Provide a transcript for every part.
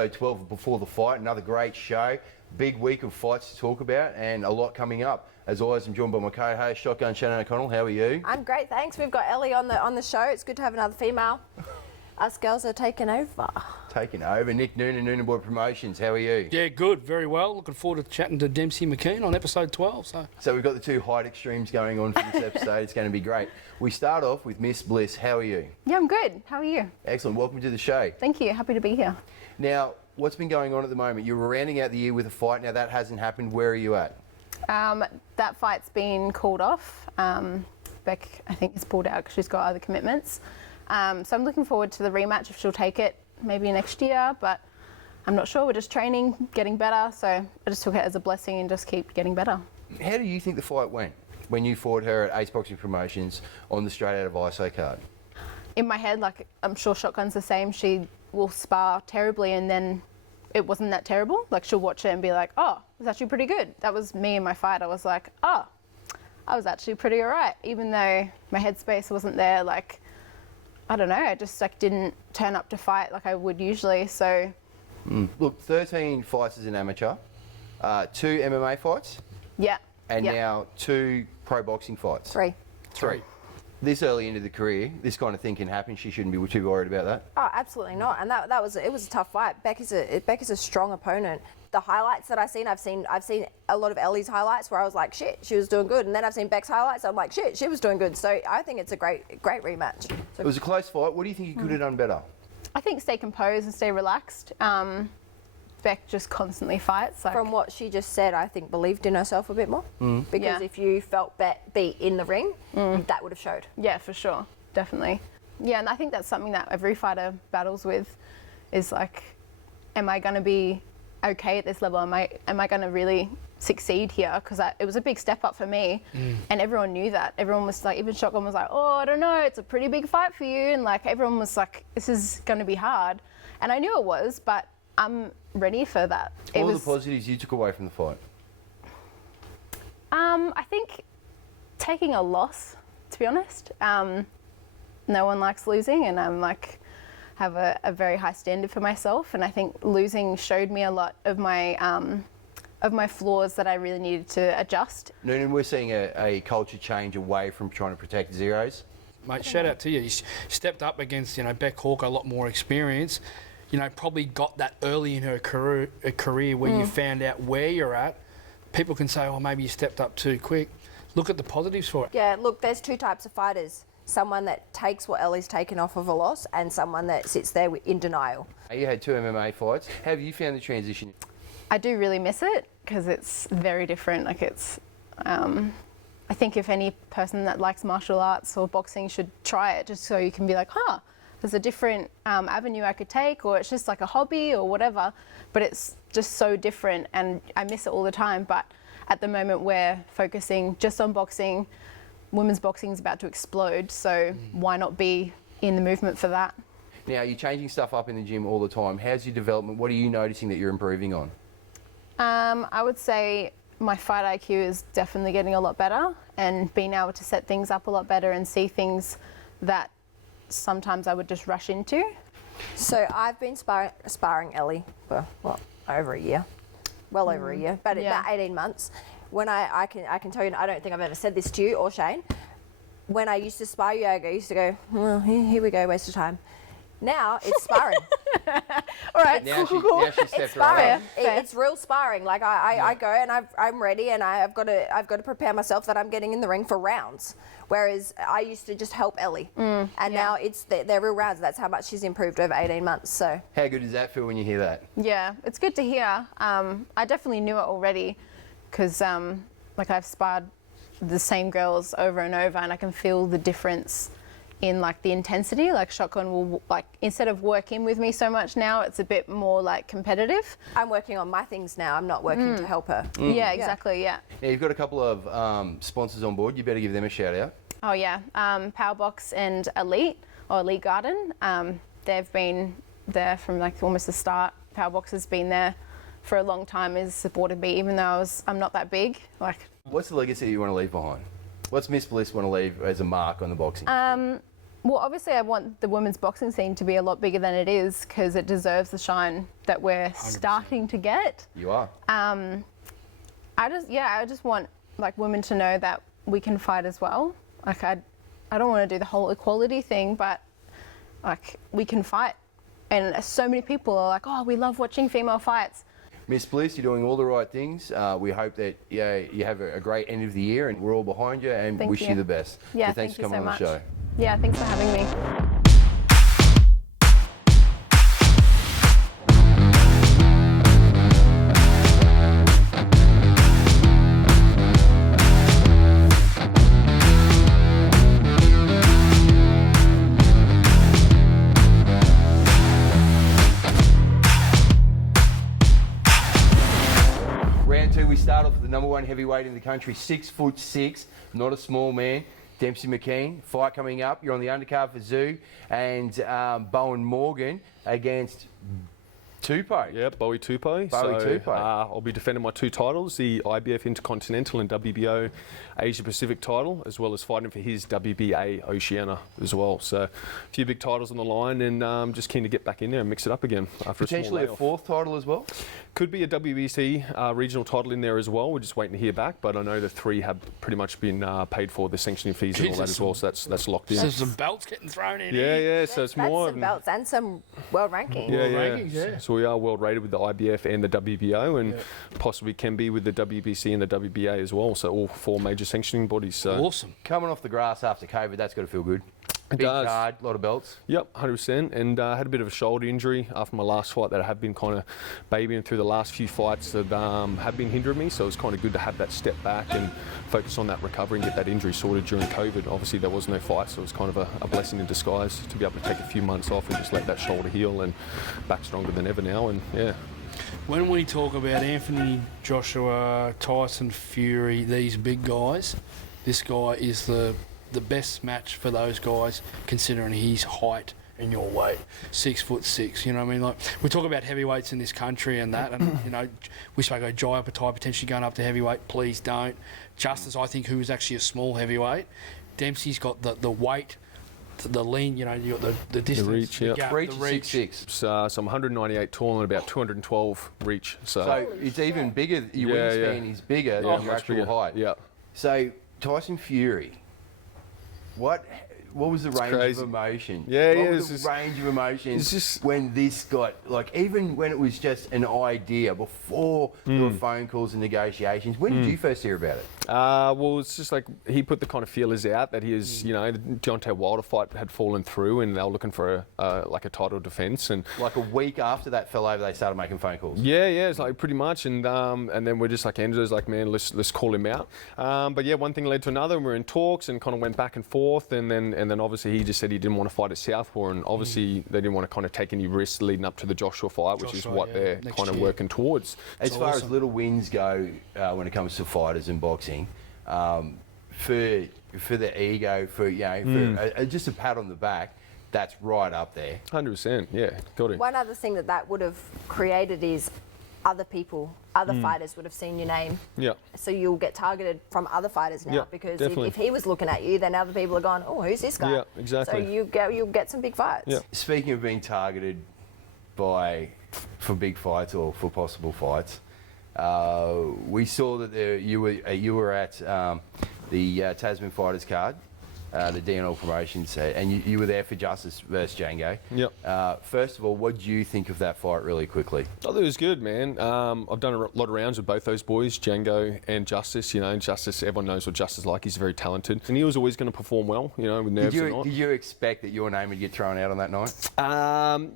episode 12 Before the Fight, another great show. Big week of fights to talk about and a lot coming up. As always, I'm joined by my co-host, Shotgun Shannon O'Connell. How are you? I'm great, thanks. We've got Ellie on the show. It's good to have another female. Us girls are taking over. Taking over. Nick Noonan, Noonan Boy Promotions. How are you? Yeah, good. Very well. Looking forward to chatting to Demsey McKean on episode 12. So we've got the two height extremes going on for this episode. It's going to be great. We start off with Miss Bliss. How are you? Yeah, I'm good. How are you? Excellent. Welcome to the show. Thank you. Happy to be here. Now, what's been going on at the moment? You were rounding out the year with a fight. Now that hasn't happened. Where are you at? That fight's been called off. Beck, I think, has pulled out because she's got other commitments. So I'm looking forward to the rematch if she'll take it maybe next year, but I'm not sure. We're just training, getting better. So I just took it as a blessing and just keep getting better. How do you think the fight went when you fought her at Ace Boxing Promotions on the straight out of ISO card? In my head, like, I'm sure Shotgun's the same. She will spar terribly and then it wasn't that terrible. Like, she'll watch it and be like, oh, it was actually pretty good. That was me in my fight. I was like, oh, I was actually pretty all right. Even though my headspace wasn't there, like, I don't know, I just like didn't turn up to fight like I would usually, so. Look, 13 fights as an amateur, 2 MMA fights. Yeah. And now 2 pro boxing fights. 3. 3. This early into the career, this kind of thing can happen. She shouldn't be too worried about that. Oh, absolutely not. And it was a tough fight. Beck is a strong opponent. The highlights that I've seen a lot of Ellie's highlights where I was like, shit, she was doing good. And then I've seen Beck's highlights, I'm like, shit, she was doing good. So I think it's a great rematch. So it was a close fight. What do you think you could have done better? I think stay composed and stay relaxed. Beck just constantly fights. Like, from what she just said, I think believed in herself a bit more. Because if you felt Beck beat in the ring, that would have showed. Yeah, for sure. Definitely. Yeah, and I think that's something that every fighter battles with is like, am I going to be okay at this level? Am I going to really succeed here? Because it was a big step up for me, and everyone knew that. Everyone was like, even Shotgun was like, oh, I don't know, it's a pretty big fight for you, and like everyone was like, this is going to be hard, and I knew it was, but I'm ready for that. What were the positives you took away from the fight? I think taking a loss, to be honest. No one likes losing, and I'm like, have a very high standard for myself, and I think losing showed me a lot of my flaws that I really needed to adjust. Noonan, we're seeing a culture change away from trying to protect zeros. Mate, shout out to you. You stepped up against, Beck Hawker, a lot more experience. Probably got that early in her career when you found out where you're at. People can say, oh, maybe you stepped up too quick. Look at the positives for it. Yeah, look, there's 2 types of fighters. Someone that takes what Ellie's taken off of a loss and someone that sits there in denial. You had 2 MMA fights. How have you found the transition? I do really miss it because it's very different. Like it's, I think if any person that likes martial arts or boxing should try it, just so you can be like, there's a different avenue I could take, or it's just like a hobby or whatever, but it's just so different and I miss it all the time. But at the moment we're focusing just on boxing. Women's boxing is about to explode, so why not be in the movement for that? Now, you're changing stuff up in the gym all the time. How's your development? What are you noticing that you're improving on? I would say my fight IQ is definitely getting a lot better, and being able to set things up a lot better and see things that sometimes I would just rush into. So I've been sparring Ellie for, over a year. Well over a year, but about 18 months. When I can tell you, I don't think I've ever said this to you or Shane. When I used to spar you, I used to go, well, here we go, waste of time. Now it's sparring. All right, now cool. She it's sparring. It's real sparring. Like I go and I'm ready, and I've got to prepare myself that I'm getting in the ring for rounds. Whereas I used to just help Ellie, and now they're real rounds. That's how much she's improved over 18 months. So how good does that feel when you hear that? Yeah, it's good to hear. I definitely knew it already, because like I've sparred the same girls over and over, and I can feel the difference in like the intensity. Like Shotgun will, like, instead of working with me so much now, it's a bit more like competitive. I'm working on my things now. I'm not working to help her. Yeah, exactly. Yeah. Now you've got a couple of sponsors on board. You better give them a shout out. Oh yeah, Powerbox and Elite Garden. They've been there from like almost the start. Powerbox has been there for a long time, has supported me, even though I'm not that big. Like, what's the legacy you want to leave behind? What's Miss Bliss want to leave as a mark on the boxing? Well, obviously, I want the women's boxing scene to be a lot bigger than it is because it deserves the shine that we're starting to get. You are. I just want like women to know that we can fight as well. Like I don't want to do the whole equality thing, but like we can fight. And so many people are like, oh, we love watching female fights. Miss Bliss, you're doing all the right things. We hope that you have a great end of the year, and we're all behind you and wish you the best. Yeah, so thanks for coming so on much. the show. Yeah, thanks for having me. Round two, we start off with the number one heavyweight in the country, 6'6", not a small man. Demsey McKean, fight coming up. You're on the undercard for Zoo and Bowen Morgan against Tupou. Yeah, Bowie Tupou. Tupou. I'll be defending my 2 titles, the IBF Intercontinental and WBO Asia Pacific title, as well as fighting for his WBA Oceania as well. So a few big titles on the line, and just keen to get back in there and mix it up again after Potentially a small a 4th title as well? Could be a WBC regional title in there as well. We're just waiting to hear back, but I know the 3 have pretty much been paid for, the sanctioning fees and all that as well, so that's locked in. So some belts getting thrown in. Yeah, so it's That's more. some belts and some world rankings. rankings, yeah. So we are world rated with the IBF and the WBO, and possibly can be with the WBC and the WBA as well. So all 4 major sanctioning bodies. So Awesome. Coming off the grass after COVID, that's got to feel good. It Big does. card, a lot of belts. Yep, 100%. And I had a bit of a shoulder injury after my last fight that I have been kind of babying through the last few fights that have been hindering me. So it was kind of good to have that step back and focus on that recovery and get that injury sorted during COVID. Obviously, there was no fight, so it was kind of a blessing in disguise to be able to take a few months off and just let that shoulder heal, and back stronger than ever now. And yeah. When we talk about Anthony Joshua, Tyson Fury, these big guys, this guy is the best match for those guys, considering his height and your weight, 6'6". You know what I mean? Like we talk about heavyweights in this country and that, and you know, we spoke about Jai Patai potentially going up to heavyweight. Please don't. Justis, I think, who is actually a small heavyweight. Dempsey's got the weight, the lean. You know, you got the distance, reach, the yeah. gap, Reach the is reach. 6'6". So I'm 198 tall and about 212 reach. So it's even bigger. Your wingspan is bigger than your much actual bigger. height. Yeah. So Tyson Fury, what was the range crazy. of emotion? Yeah, what yeah, was it's the range of emotion it's just- when this got, like, even when it was just an idea before there were phone calls and negotiations? When did you first hear about it? Well, it's just like he put the kind of feelers out that his, you know, the Deontay Wilder fight had fallen through, and they were looking for a title defence, and Like a week after that fell over, they started making phone calls. yeah, it's like pretty much, and then we're just like Andrew's like, man, let's call him out. But yeah, one thing led to another, and we're in talks and kind of went back and forth, and then obviously he just said he didn't want to fight at Southpaw, and obviously they didn't want to kind of take any risks leading up to the Joshua fight, which is Joshua, what yeah, they're next kind of year. working towards. As far as little wins go, when it comes to fighters in boxing, for the ego, for just a pat on the back, that's right up there. 100%, yeah, got it. One other thing that would have created is other people, other fighters would have seen your name. Yeah. So you'll get targeted from other fighters now, Yeah, because definitely. if he was looking at you, then other people are going, oh, who's this guy? Yeah, exactly. So you'll get some big fights. Yeah. Speaking of being targeted for big fights or for possible fights, we saw that you were at the Tasman Fighters card, the DNL promotions, and you were there for Justis versus Django. Yep. First of all, what do you think of that fight, really quickly? I thought it was good, man. I've done a lot of rounds with both those boys, Django and Justis. You know, Justis, everyone knows what Justis is like. He's very talented, and he was always going to perform well. You know, with nerves or not. Did you expect that your name would get thrown out on that night?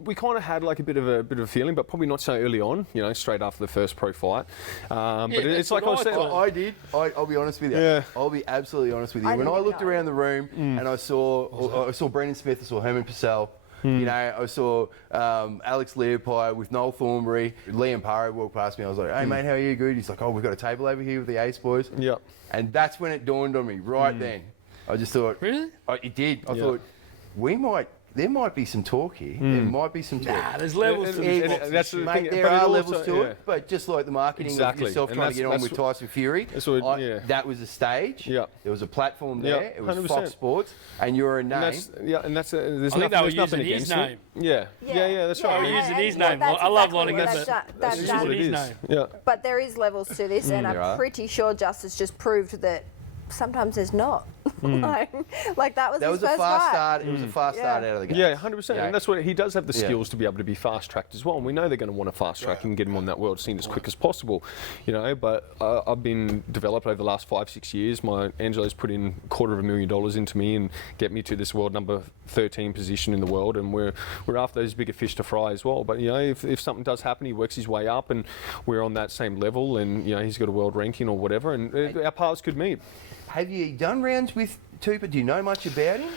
We kind of had like a bit of a feeling, but probably not so early on. You know, straight after the first pro fight. But it's like I was saying. I did. I'll be honest with you. Yeah. I'll be absolutely honest with you. I When didn't I even looked know. around the room and I saw Brendan Smith, I saw Herman Purcell. You know, I saw Alex Leopold with Noel Thornberry. Liam Parro walked past me. I was like, hey, mate, how are you? Good. He's like, oh, we've got a table over here with the Ace boys. Yep. And that's when it dawned on me, right then. I just thought... Really? It did. I Yeah. thought, we might there might be some talk here. There might be some talk. Nah, there's levels to this. That's the Mate, thing, there but it are also- levels to yeah. it, but just like the marketing Exactly. of yourself And trying to get on that's with Tyson Fury, that's what- yeah. that was a stage. Yeah. There was a platform Yeah, there. It was 100%. Fox Sports, and you're a name. There's I think nothing, they were there's nothing using his against it. name. Yeah, that's right. We're and- using his and name. that's I love exactly lining what up they've that. done- That's they've just what done. it his is. name. Yeah. But there is levels to this, and There are. I'm pretty sure Justis just proved that sometimes there's not. like that was That his was a first fast fight. start. It was a fast start Yeah. out of the gate. Yeah, 100%. Yeah. And that's what he does have the Yeah. skills to be able to be fast tracked as well. And we know they're going to want to fast track and get him on that world scene as quick as possible, you know. But I've been developed over the last 5-6 years. My Angelo's put in $250,000 into me and get me to this world number 13 position in the world. And we're after those bigger fish to fry as well. But you know, if something does happen, he works his way up, and we're on that same level. And you know, he's got a world ranking or whatever, and our paths could meet. Have you done rounds with Tupou? Do you know much about him?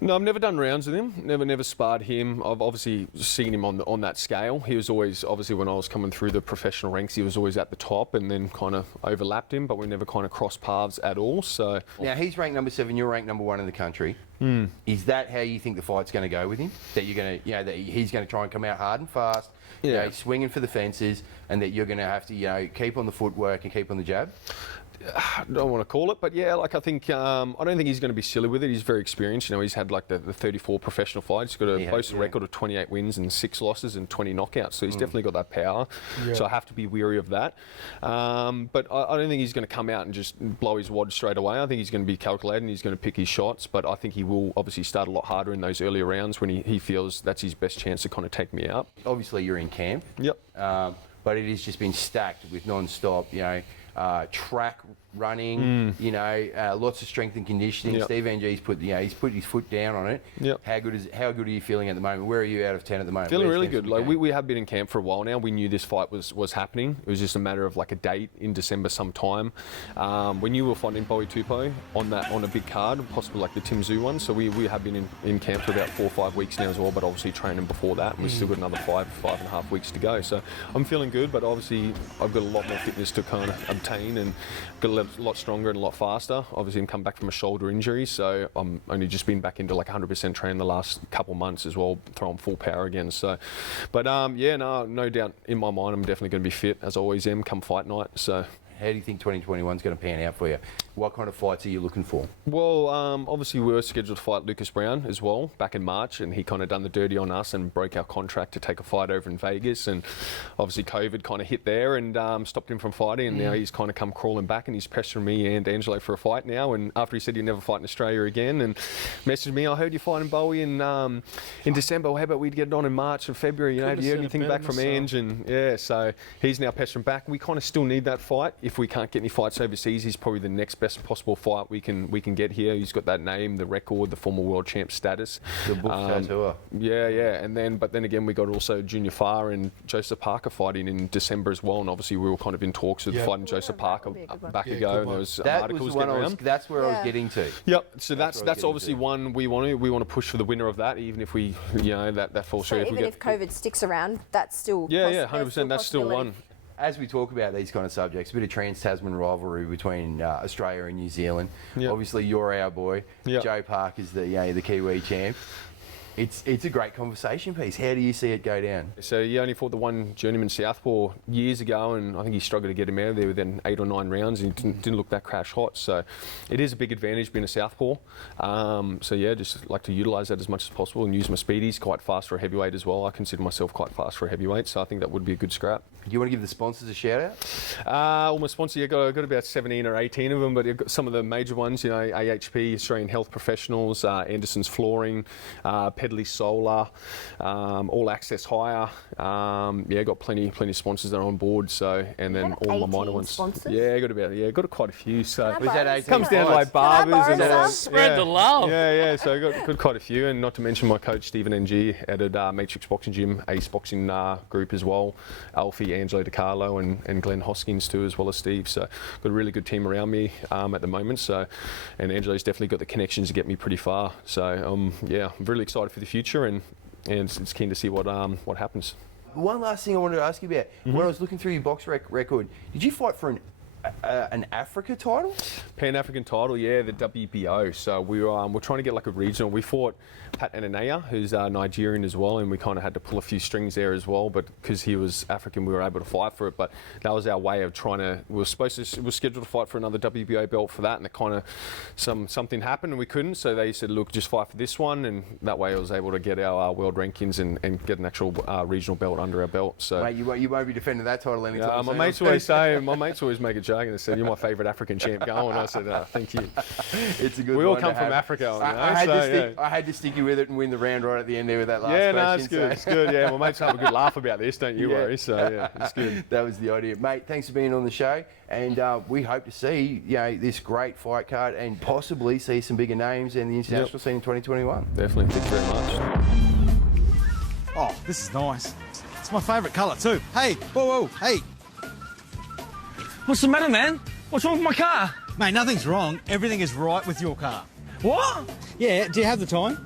No, I've never done rounds with him. Never sparred him. I've obviously seen him on that scale. He was always, obviously, when I was coming through the professional ranks, he was always at the top, and then kind of overlapped him. But we never kind of crossed paths at all. So Now he's ranked number 7. You're ranked number 1 in the country. Is that how you think the fight's going to go with him? That you're going to, you know, that he's going to try and come out hard and fast, you Yeah. know, swinging for the fences, and that you're going to have to, you know, keep on the footwork and keep on the jab? I don't want to call it, but yeah, like I think I don't think he's going to be silly with it. He's very experienced. You know, he's had like the 34 professional fights. He's got a boasted record of 28 wins and 6 losses and 20 knockouts. So he's definitely got that power. Yeah. So I have to be weary of that. But I don't think he's going to come out and just blow his wad straight away. I think he's going to be calculated and he's going to pick his shots. But I think he will obviously start a lot harder in those earlier rounds when he feels that's his best chance to kind of take me out. Obviously, you're in camp. Yep. But it has just been stacked with non-stop, you know, track running, you know, lots of strength and conditioning. Yep. Steve Angie's put his foot down on it. Yep. How good are you feeling at the moment? Where are you out of 10 at the moment? Feeling Where's really Demsey good. Like McKean? we have been in camp for a while now. We knew this fight was happening. It was just a matter of like a date in December sometime. We knew we were fighting Bowie Tupou on a big card, possibly like the Tim Zoo one. So we have been in camp for about 4 or 5 weeks now as well. But obviously training before that, and we've still got another 5.5 weeks to go. So I'm feeling good. But obviously I've got a lot more fitness to kind of obtain and got a lot stronger and a lot faster. Obviously I'm come back from a shoulder injury, so I'm only just been back into like 100% training the last couple months as well, throwing full power again. So, but yeah, no doubt in my mind I'm definitely going to be fit as I always am come fight night. So. How do you think 2021 is going to pan out for you? What kind of fights are you looking for? Well, obviously we were scheduled to fight Lucas Brown as well back in March, and he kind of done the dirty on us and broke our contract to take a fight over in Vegas, and obviously COVID kind of hit there and stopped him from fighting, and now he's kind of come crawling back and he's pressuring me and Angelo for a fight now, and after he said he'd never fight in Australia again, and messaged me, I heard you fighting Bowie in December, well, how about we get it on in March or February, you know, have you heard anything back from Ange? And yeah, so he's now pestering back. We kind of still need that fight. If we can't get any fights overseas, he's probably the next best possible fight we can get here. He's got that name, the record, the former world champ status. The book tattooer. Yeah, but then again we got also Junior Farr and Joseph Parker fighting in December as well, and obviously we were kind of in talks with fighting Joseph Parker back ago, and there was articles getting around. That's where I was getting to. Yep. So that's obviously one we want to push for the winner of that, even if we, you know, that falls So through. even if COVID sticks around, that's still 100%. That's still one. As we talk about these kind of subjects, a bit of trans-Tasman rivalry between Australia and New Zealand. Yep. Obviously, you're our boy. Yep. Joe Parker's the Kiwi champ. It's a great conversation piece. How do you see it go down? So he only fought the one journeyman Southpaw years ago, and I think he struggled to get him out of there within 8 or 9 rounds, and he didn't look that crash hot. So it is a big advantage being a Southpaw. So yeah, just like to utilise that as much as possible and use my speed. He's quite fast for a heavyweight as well. I consider myself quite fast for a heavyweight, so I think that would be a good scrap. Do you want to give the sponsors a shout out? Well, my sponsor, I've got about 17 or 18 of them, but you've got some of the major ones, you know, AHP, Australian Health Professionals, Anderson's Flooring, Pedley Solar, All Access Hire. Got plenty of sponsors that are on board. So, and then all my minor ones. Sponsors? Got quite a few. So Was that 18 comes down to like Can I barbers borrow and some? Spread the love. Yeah. So I got quite a few, and not to mention my coach Stephen NG at Matrix Boxing Gym, Ace Boxing Group as well. Alfie, Angelo DiCarlo, and Glenn Hoskins too, as well as Steve. So got a really good team around me at the moment. So, and Angelo's definitely got the connections to get me pretty far. So I'm really excited for the future, and it's keen to see what happens. One last thing I wanted to ask you about. When I was looking through your box record, did you fight for an an Africa title? Pan-African title, yeah, the WBO. So we're trying to get like a regional. We fought Pat Ananea, who's Nigerian as well, and we kind of had to pull a few strings there as well. But because he was African, we were able to fight for it. But that was our way of trying to. We were scheduled to fight for another WBO belt for that, and it kind of something happened and we couldn't. So they said, look, just fight for this one, and that way I was able to get our world rankings and get an actual regional belt under our belt. So mate, you won't be defending that title anytime soon. My mates always make a joke and they said, "You're my favourite African champ going." I said, "Thank you." It's a good. We all come from Africa. I had to stick you with it and win the round right at the end there with that last question. Yeah, no, it's good. It's good. Yeah, my mates have a good laugh about this. Don't you worry. So yeah, it's good. That was the idea, mate. Thanks for being on the show, and we hope to see this great fight card and possibly see some bigger names in the international scene in 2021. Definitely. Thank you very much. Oh, this is nice. It's my favourite colour too. Hey, whoa, hey. What's the matter, man? What's wrong with my car? Mate, nothing's wrong. Everything is right with your car. What? Yeah, do you have the time?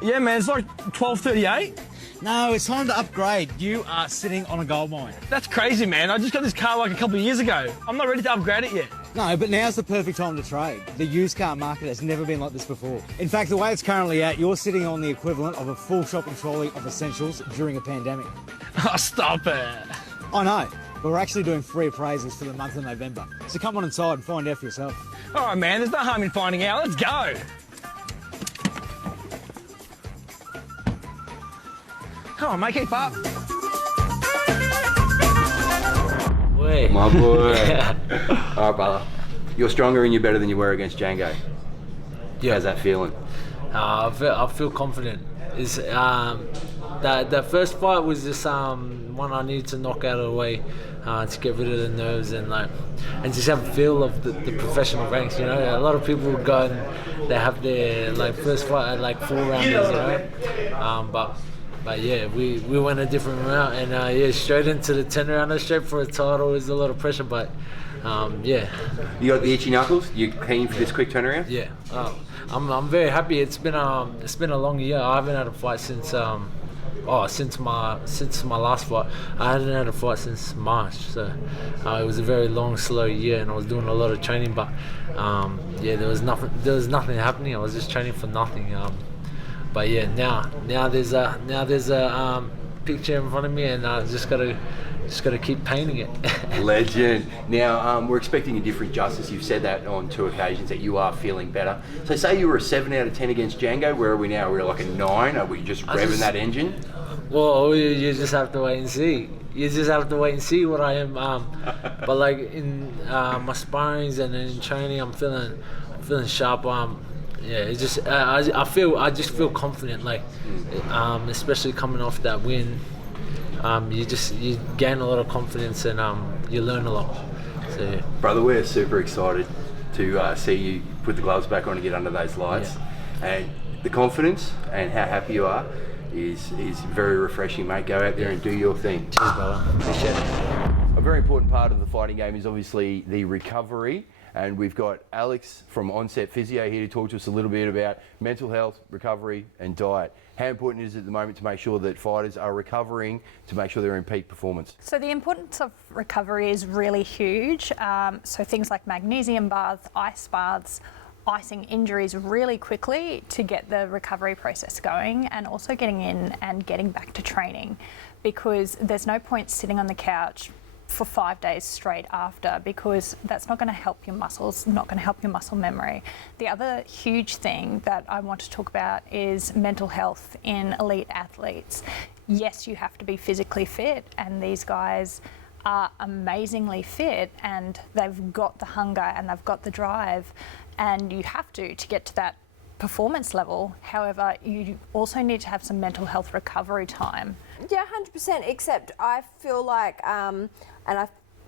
Yeah, man, it's like 12:38. No, it's time to upgrade. You are sitting on a gold mine. That's crazy, man. I just got this car like a couple of years ago. I'm not ready to upgrade it yet. No, but now's the perfect time to trade. The used car market has never been like this before. In fact, the way it's currently at, you're sitting on the equivalent of a full shopping trolley of essentials during a pandemic. Oh, stop it. I know, but we're actually doing free appraisals for the month of November. So come on inside and find out for yourself. All right, man, there's no harm in finding out. Let's go. Come on, mate, keep up. Wait. My boy. All right, brother. You're stronger and you're better than you were against Django. Yeah. How's that feeling? I feel confident. It's the first fight was just one I needed to knock out of the way to get rid of the nerves and just have a feel of the professional ranks. You know, a lot of people go and they have their first fight at 4 rounders. You know, but yeah, we went a different route and straight into the 10 rounder, straight for a title is a lot of pressure. But yeah. You got the itchy knuckles? You keen for this quick turnaround? Yeah. I'm very happy. It's been a long year. I haven't had a fight since my last fight. I hadn't had a fight since March, so it was a very long, slow year, and I was doing a lot of training. But there was nothing happening. I was just training for nothing. But yeah, now there's a picture in front of me, and I just gotta keep painting it. Legend. Now, we're expecting a different Justis. You've said that on 2 occasions that you are feeling better. So say you were a 7 out of 10 against Django. Where are we now? We're like a 9. Are we just revving that engine? Well, you just have to wait and see. You just have to wait and see what I am. But in my sparrings and in training, I'm feeling sharp. Yeah, it's just I just feel confident. Especially coming off that win. You gain a lot of confidence and you learn a lot. So, yeah. Brother, we're super excited to see you put the gloves back on and get under those lights. Yeah. And the confidence and how happy you are is very refreshing, mate. Go out there and do your thing. Cheers, brother. Appreciate it. A very important part of the fighting game is obviously the recovery. And we've got Alex from Onset Physio here to talk to us a little bit about mental health, recovery and diet. How important is it at the moment to make sure that fighters are recovering to make sure they're in peak performance? So the importance of recovery is really huge. So things like magnesium baths, ice baths, icing injuries really quickly to get the recovery process going, and also getting in and getting back to training, because there's no point sitting on the couch for 5 days straight after, because that's not going to help your muscles, not going to help your muscle memory. The other huge thing that I want to talk about is mental health in elite athletes. Yes, you have to be physically fit, and these guys are amazingly fit, and they've got the hunger and they've got the drive, and you have to get to that performance level. However, you also need to have some mental health recovery time. Yeah, 100%, except I feel like, and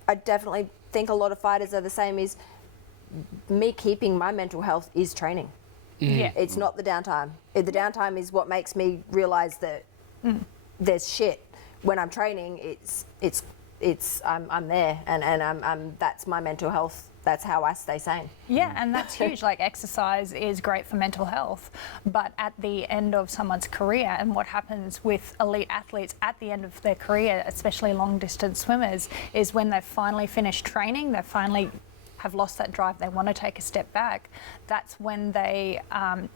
I definitely think a lot of fighters are the same, is me keeping my mental health is training. Yeah. It's not the downtime. The downtime is what makes me realise that there's shit. When I'm training, I'm there, and that's my mental health. that's how I stay sane. Yeah, and that's huge. Like, exercise is great for mental health, but at the end of someone's career, and what happens with elite athletes at the end of their career, especially long distance swimmers, is when they've finally finished training, they finally have lost that drive, they want to take a step back, that's when they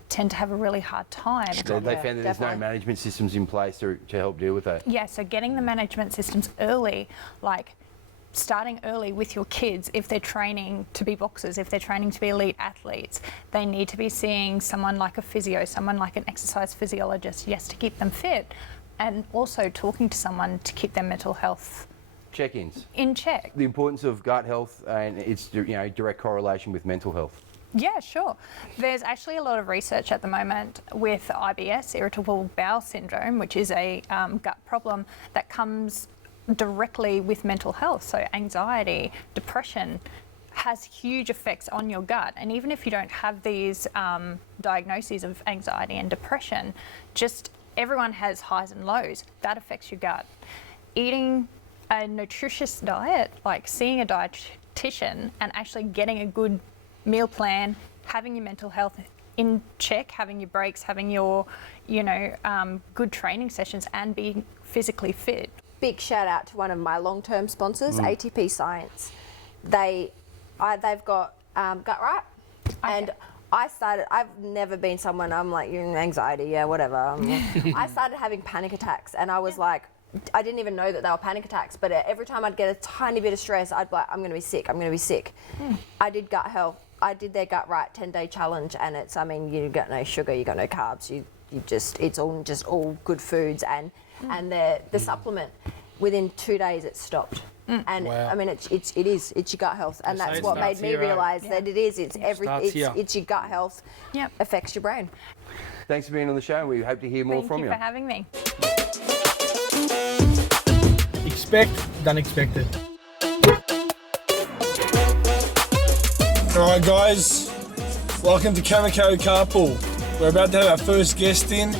tend to have a really hard time. So they found that there's no management systems in place to help deal with that. Yeah, so getting the management systems early, like starting early with your kids, if they're training to be boxers, if they're training to be elite athletes, they need to be seeing someone like a physio, someone like an exercise physiologist, yes, to keep them fit, and also talking to someone to keep their mental health check-ins in check. The importance of gut health and its direct correlation with mental health. Yeah, sure. There's actually a lot of research at the moment with IBS, irritable bowel syndrome, which is a gut problem that comes directly with mental health. So anxiety, depression has huge effects on your gut. And even if you don't have these diagnoses of anxiety and depression, just everyone has highs and lows. That affects your gut. Eating a nutritious diet, like seeing a dietitian and actually getting a good meal plan, having your mental health in check, having your breaks, having your, good training sessions, and being physically fit. Big shout out to one of my long-term sponsors, ATP Science. They've got Gut Right, and I've never been someone, I'm like, anxiety, yeah, whatever. I started having panic attacks, and I was like, I didn't even know that they were panic attacks, but every time I'd get a tiny bit of stress, I'd be like, I'm going to be sick. I did gut health. I did their Gut Right 10-day challenge, and it's, you got no sugar, you got no carbs, it's all good foods, and the supplement, within 2 days it stopped. And wow. It's your gut health, and that's what made me realise that it's your gut health affects your brain. Thanks for being on the show. We hope to hear more from you. Thank you for having me. Expect the unexpected. Alright guys, welcome to Camako Carpool. We're about to have our first guest in.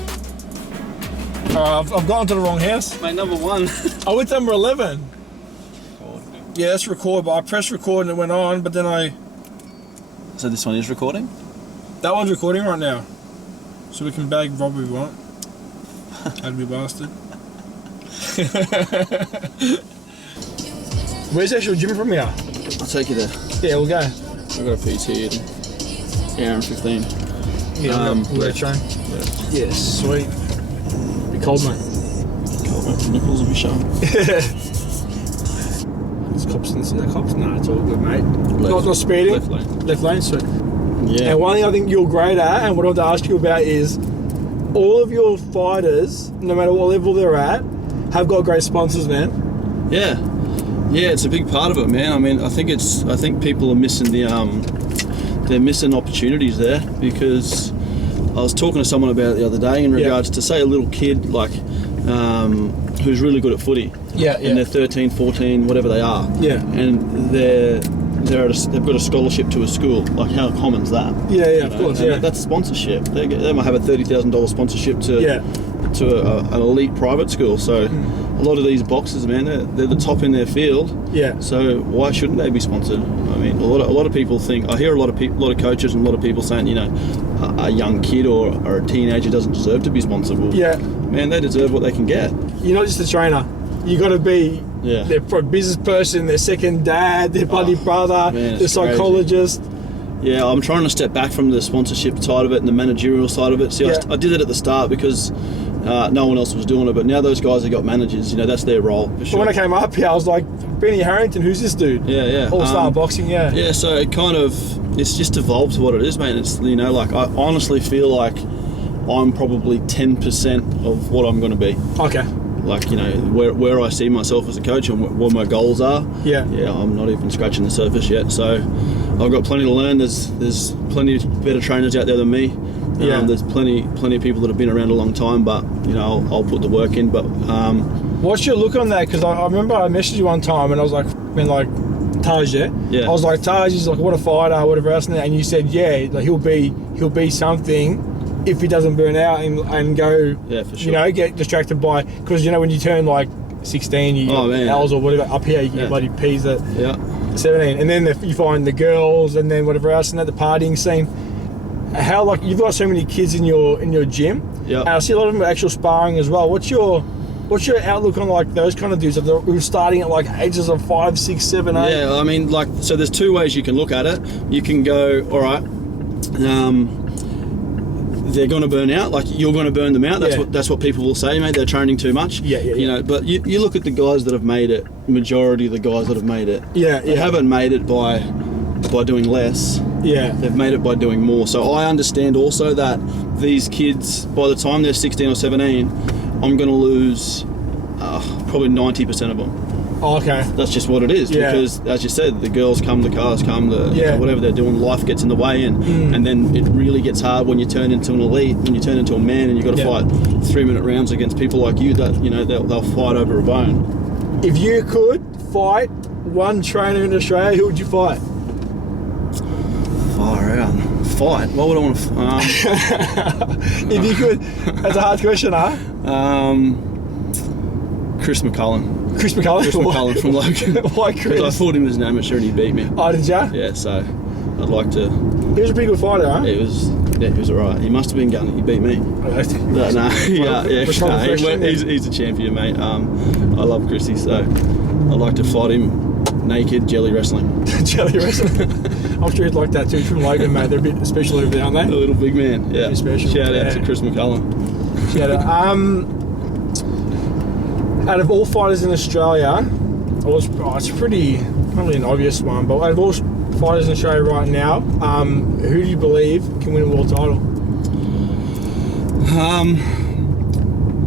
I've gone to the wrong house. Mate, number 1. I went to number 11. Yeah, that's record, but I pressed record and it went on, but then So this one is recording? That one's recording right now. So we can bag Rob if we want. That'd be bastard. Where's the actual gym from here? I'll take you there. Yeah, we'll go. I've got a PT in an hour and 15. Yeah, we'll train. Yeah, sweet. Be cold, mate. Cold, mate. Nipples will be showing. There's cops in this. No, cops? No, it's all good, mate. Not speeding. Left lane. Left lane, sweet. Yeah. And one thing I think you're great at, and what I want to ask you about is, all of your fighters, no matter what level they're at, have got great sponsors, man. Yeah, it's a big part of it, man. I think people are missing they're missing opportunities there, because I was talking to someone about it the other day in regards to, say, a little kid like who's really good at footy. And they're 13, 14, whatever they are. Yeah. And they've got a scholarship to a school. Like, how common's that? Of course. That's sponsorship. They might have a $30,000 sponsorship to an elite private school. So a lot of these boxers, man, they're the top in their field. Yeah. So why shouldn't they be sponsored? I mean, a lot of people think. I hear a lot of coaches and a lot of people saying, a young kid or a teenager doesn't deserve to be sponsored. Well, man, they deserve what they can get. You're not just a trainer. You got to be their business person, their second dad, their bloody brother, man, their psychologist. Crazy. Yeah, I'm trying to step back from the sponsorship side of it and the managerial side of it. See, I did it at the start because no one else was doing it, but now those guys have got managers, that's their role. For sure. When I came up here, I was like, Ben Harrington, who's this dude? All-star boxing, Yeah, so it's just evolved to what it is, mate. It's, I honestly feel like I'm probably 10% of what I'm going to be. Okay. Like, where I see myself as a coach and what my goals are. Yeah, I'm not even scratching the surface yet. So I've got plenty to learn. There's plenty of better trainers out there than me. There's plenty of people that have been around a long time, but I'll put the work in. But what's your look on that? Because I remember I messaged you one time and I was like, Taj, I was like, Taj is like, what a fighter, whatever else, and you said, like, he'll be something if he doesn't burn out and go, for sure. Get distracted by, because when you turn like 16, you get hours or whatever up here, you get bloody peas that. 17, and then you find the girls, and then whatever else, and at the partying scene. How, like, you've got so many kids in your gym. Yeah. And I see a lot of them actual sparring as well. What's your outlook on like those kind of dudes who are starting at like ages of 5, 6, 7, 8? Yeah, I mean, like, so there's two ways you can look at it. You can go, all right, they're going to burn out. Like, you're going to burn them out. That's what people will say, mate. They're training too much. You know, but you look at the guys that have made it. Majority of the guys that have made it. They haven't made it by doing less. They've made it by doing more. So I understand also that these kids, by the time they're 16 or 17, I'm going to lose probably 90% of them. Oh, okay. That's just what it is. Because, as you said, the girls come, the cars come, whatever they're doing, life gets in the way, and then it really gets hard when you turn into an elite, when you turn into a man, and you've got to fight 3-minute rounds against people like you that, you know, they'll fight over a bone. If you could fight one trainer in Australia, who would you fight? Far out. Fight? What would I want to... if you could... That's a hard question, huh? Chris McCullen. Chris McCullen? Chris McCullen from Logan. Why Chris? Because I fought him as an amateur and he beat me. Oh, did ya? Yeah, so I'd like to... He was a pretty good fighter, huh? He was alright. He must have been gunning. He beat me. He's a champion, mate. I love Chrissy, so I'd like to fight him naked, jelly wrestling. Jelly wrestling? I'm sure he'd like that too from Logan, mate. They're a bit special over there, aren't they? A little big man, yeah. Pretty special. Shout out to Chris McCullen. Shout out. Out of all fighters in Australia, it's probably an obvious one, but out of all fighters in Australia right now, who do you believe can win a world title?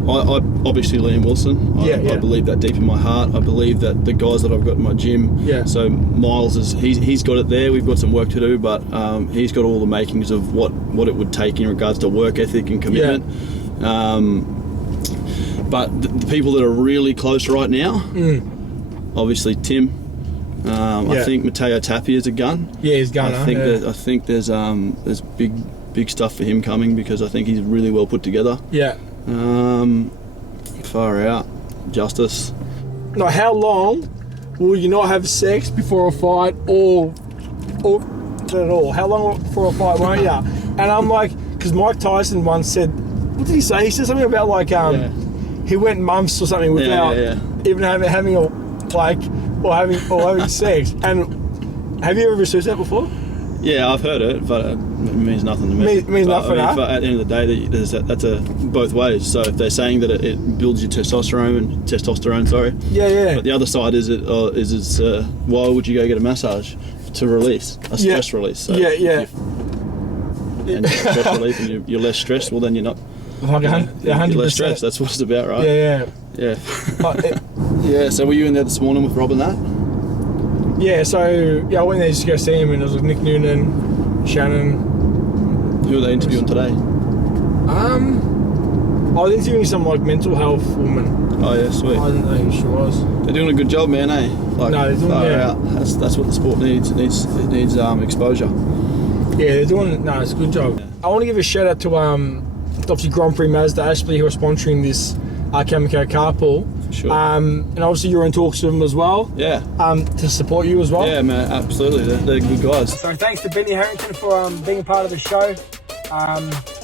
I obviously Liam Wilson. I believe that deep in my heart. I believe that the guys that I've got in my gym. So Miles he's got it there. We've got some work to do, but he's got all the makings of what it would take in regards to work ethic and commitment. But the people that are really close right now, obviously Tim. I think Matteo Tapia is a gun. Yeah, he's a gun. I think there's big stuff for him coming because I think he's really well put together. Far out, Justis. Now, how long will you not have sex before a fight, or not at all? How long before a fight won't you? And I'm like, because Mike Tyson once said, what did he say? He said something about like he went months or something without even having a like or having sex. And have you ever researched that before? Yeah, I've heard it, but it means nothing to me. It means nothing, huh? At the end of the day, that's both ways. So if they're saying that it builds your testosterone, sorry. But the other side is why would you go get a massage to release a stress release? So and stress relief, and you're less stressed. Well, then you're not. You're less stressed. That's what it's about, right? Yeah. So were you in there this morning with Rob and that? Yeah, so I went there just to go see him, and it was with Nick Noonan, Shannon. Who are they interviewing today? I was interviewing some like mental health woman. Oh yeah, sweet. I didn't know who she was. They're doing a good job, man, eh? Like, no, they're doing out. That's what the sport needs. It needs exposure. Yeah, they're doing. No, it's a good job. Yeah. I want to give a shout out to obviously Grand Prix Mazda Ashley, who are sponsoring this Camako Carpool. Sure. And obviously you're in talks with them as well. Yeah. To support you as well. Yeah, man, absolutely. They're good guys. So thanks to Ben Harrington for being a part of the show.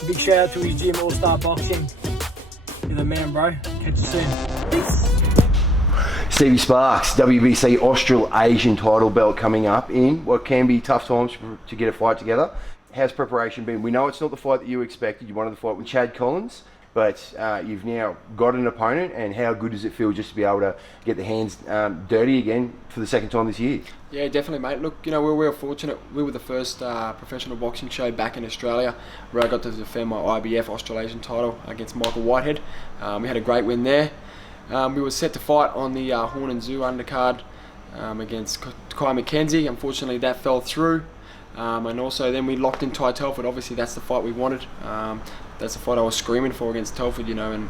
Big shout out to his gym, All Star Boxing. You're the man, bro. Catch you soon. Peace. Stevie Sparks, WBC Australasian title belt coming up in what can be tough times to get a fight together. How's preparation been? We know it's not the fight that you expected. You wanted the fight with Chad Collins. But you've now got an opponent, and how good does it feel just to be able to get the hands dirty again for the second time this year? Yeah, definitely, mate. Look, we were fortunate. We were the first professional boxing show back in Australia where I got to defend my IBF Australasian title against Michael Whitehead. We had a great win there. We were set to fight on the Horn and Zoo undercard against Kai McKenzie. Unfortunately, that fell through. And also then we locked in Ty Telford. Obviously, that's the fight we wanted. That's the fight I was screaming for against Telford, and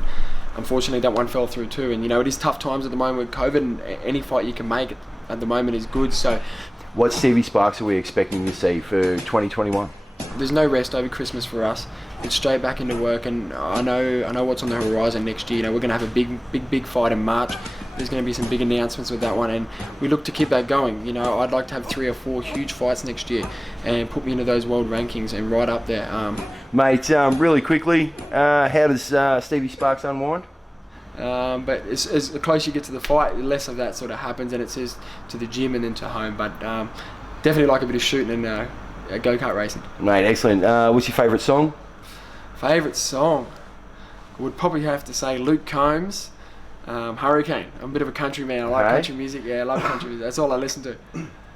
unfortunately that one fell through too. And it is tough times at the moment with COVID, and any fight you can make at the moment is good. So, what Stevie Sparks are we expecting to see for 2021? there's no rest over Christmas for us. It's straight back into work, and I know what's on the horizon next year. You know, we're going to have a big fight in March. There's going to be some big announcements with that one, and we look to keep that going. You know, I'd like to have 3 or 4 huge fights next year and put me into those world rankings and right up there. Mate, really quickly, how does Stevie Sparks unwind? But as close you get to the fight, the less of that sort of happens, and it says to the gym and then to home. But definitely like a bit of shooting and go-kart racing. Mate, excellent. What's your favourite song? Favourite song? I would probably have to say Luke Combs, Hurricane. I'm a bit of a country man. I like country music. Yeah, I love country music. That's all I listen to.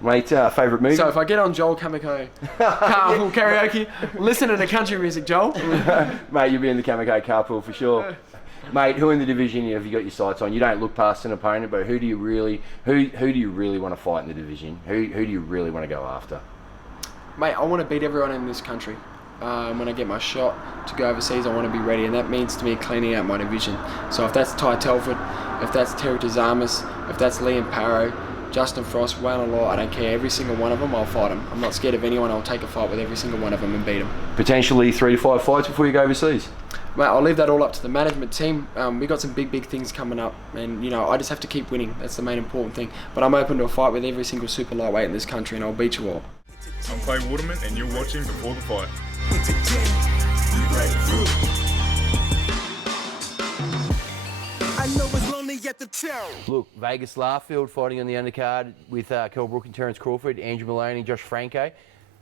Mate, favourite movie? So if I get on Joel Camako Carpool karaoke, listening to country music, Joel. Mate, you'll be in the Camako Carpool for sure. Mate, who in the division have you got your sights on? You don't look past an opponent, but who do you really want to fight in the division? Who do you really want to go after? Mate, I want to beat everyone in this country. When I get my shot to go overseas, I want to be ready, and that means to me cleaning out my division. So if that's Ty Telford, if that's Terry Tazamas, if that's Liam Parrow, Justin Frost, Wayne Law, I don't care. Every single one of them, I'll fight them. I'm not scared of anyone. I'll take a fight with every single one of them and beat them. Potentially 3 to 5 fights before you go overseas? Mate, I'll leave that all up to the management team. We've got some big things coming up, and you know, I just have to keep winning. That's the main important thing. But I'm open to a fight with every single super lightweight in this country, and I'll beat you all. I'm Clay Waterman, and you're watching Before the Fight. Look, Vegas Larfield fighting on the undercard with Kell, Brook and Terence Crawford, Andrew Maloney, Josh Franco.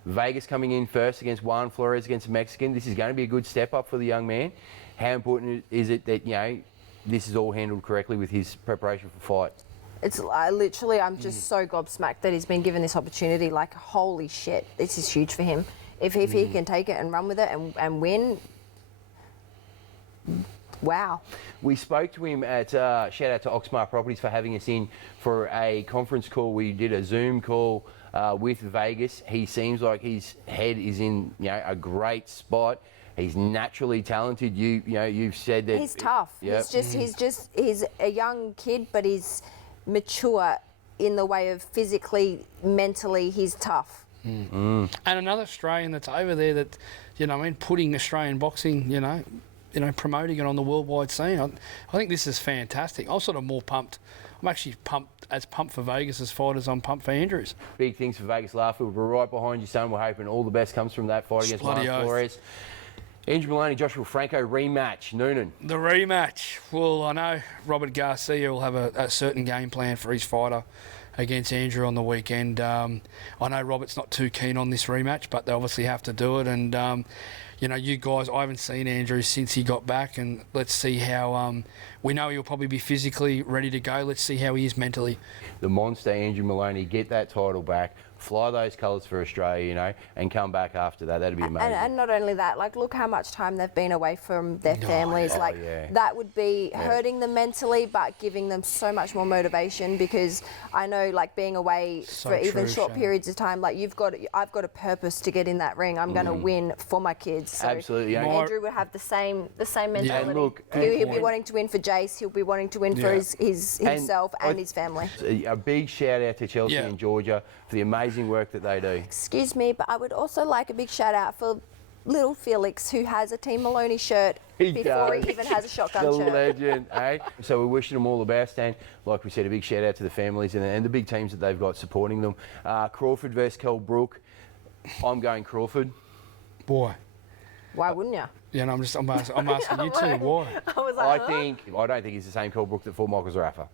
Vegas coming in first against Juan Flores against a Mexican. This is going to be a good step up for the young man. How important is it that, you know, this is all handled correctly with his preparation for fight? It's literally, I'm just so gobsmacked that he's been given this opportunity. Like, holy shit, this is huge for him. If he can take it and run with it and win, wow. We spoke to him at, shout out to Oxmart Properties for having us in for a conference call. We did a Zoom call with Vegas. He seems like his head is in, you know, a great spot. He's naturally talented. You've said that he's tough. Yep. He's a young kid, but he's mature in the way of physically, mentally, he's tough. And another Australian that's over there that, you know, I mean, putting Australian boxing, you know, promoting it on the worldwide scene. I think this is fantastic. I'm sort of more pumped. I'm actually pumped for Vegas as fighters. I'm pumped for Andrews. Big things for Vegas Larfield. We're right behind you, son. We're hoping all the best comes from that fight against Juan Flores. Andrew Maloney, Joshua Franco rematch. Noonan. The rematch. Well, I know Robert Garcia will have a certain game plan for his fighter against Andrew on the weekend. I know Robert's not too keen on this rematch, but they obviously have to do it. And, you know, you guys, I haven't seen Andrew since he got back, and let's see how, we know he'll probably be physically ready to go. Let's see how he is mentally. The monster Andrew Maloney, get that title back, fly those colours for Australia, you know, and come back after that. That'd be amazing. And not only that, like, look how much time they've been away from their families. That would be hurting them mentally, but giving them so much more motivation, because I know, like, being away for even short periods of time, like, I've got a purpose to get in that ring. I'm going to win for my kids. So absolutely. Andrew would have the same mentality. Yeah, look, he'll be wanting to win for Jace. He'll be wanting to win for himself and his family. A big shout out to Chelsea and Georgia for the amazing work that they do. Excuse me, but I would also like a big shout out for little Felix, who has a Team Maloney shirt before he even has a shotgun shirt. The legend, eh? So we're wishing them all the best, and like we said, a big shout out to the families and the big teams that they've got supporting them. Crawford versus Kell, Brook. I'm going Crawford. Boy. Why wouldn't you? Yeah, no, I'm asking you too. Why? I don't think he's the same Kell Brook that fought Michael Zarafa.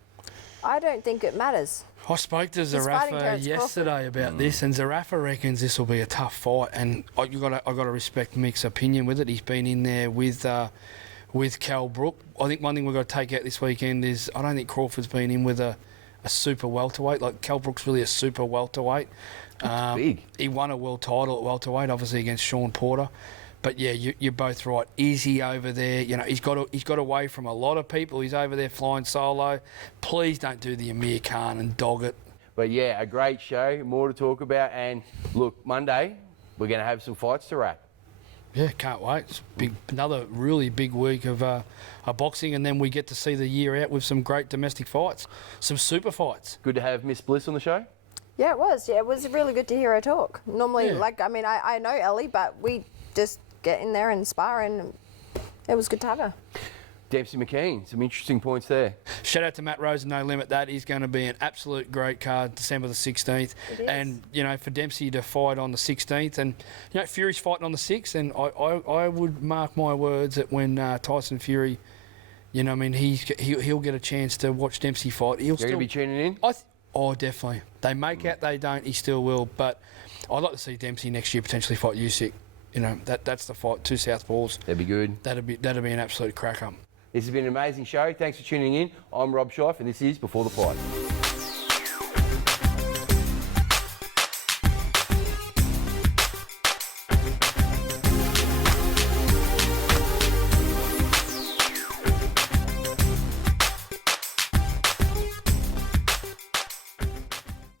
I don't think it matters. I spoke to Zarafa yesterday about this, and Zarafa reckons this will be a tough fight. And I got to respect Mick's opinion with it. He's been in there with Kell Brook. I think one thing we've got to take out this weekend is I don't think Crawford's been in with a super welterweight. Like, Kell Brook's really a super welterweight. Big. He won a world title at welterweight, obviously against Sean Porter. But yeah, you're both right. Is he over there? You know, he's got away from a lot of people. He's over there flying solo. Please don't do the Amir Khan and dog it. But yeah, a great show. More to talk about. And look, Monday we're going to have some fights to wrap. Yeah, can't wait. It's another really big week of boxing, and then we get to see the year out with some great domestic fights, some super fights. Good to have Miss Bliss on the show. Yeah, it was. Yeah, it was really good to hear her talk. Normally, Yeah. like, I mean, I know Ellie, but we just get in there and spar, and it was good to have her. Demsey McKean, some interesting points there. Shout out to Matt Rose and No Limit. That is going to be an absolute great card, December the 16th. It is. And, you know, for Dempsey to fight on the 16th, and, you know, Fury's fighting on the 6th, and I would mark my words that when Tyson Fury, you know, I mean, he'll get a chance to watch Dempsey fight. He'll You're going to be tuning in? Oh, definitely. They make out they don't, he still will. But I'd like to see Dempsey next year potentially fight Usyk. You know, that's the fight, two southpaws. That'd be good. That'd be an absolute cracker. This has been an amazing show. Thanks for tuning in. I'm Rob Scheif, and this is Before the Fight.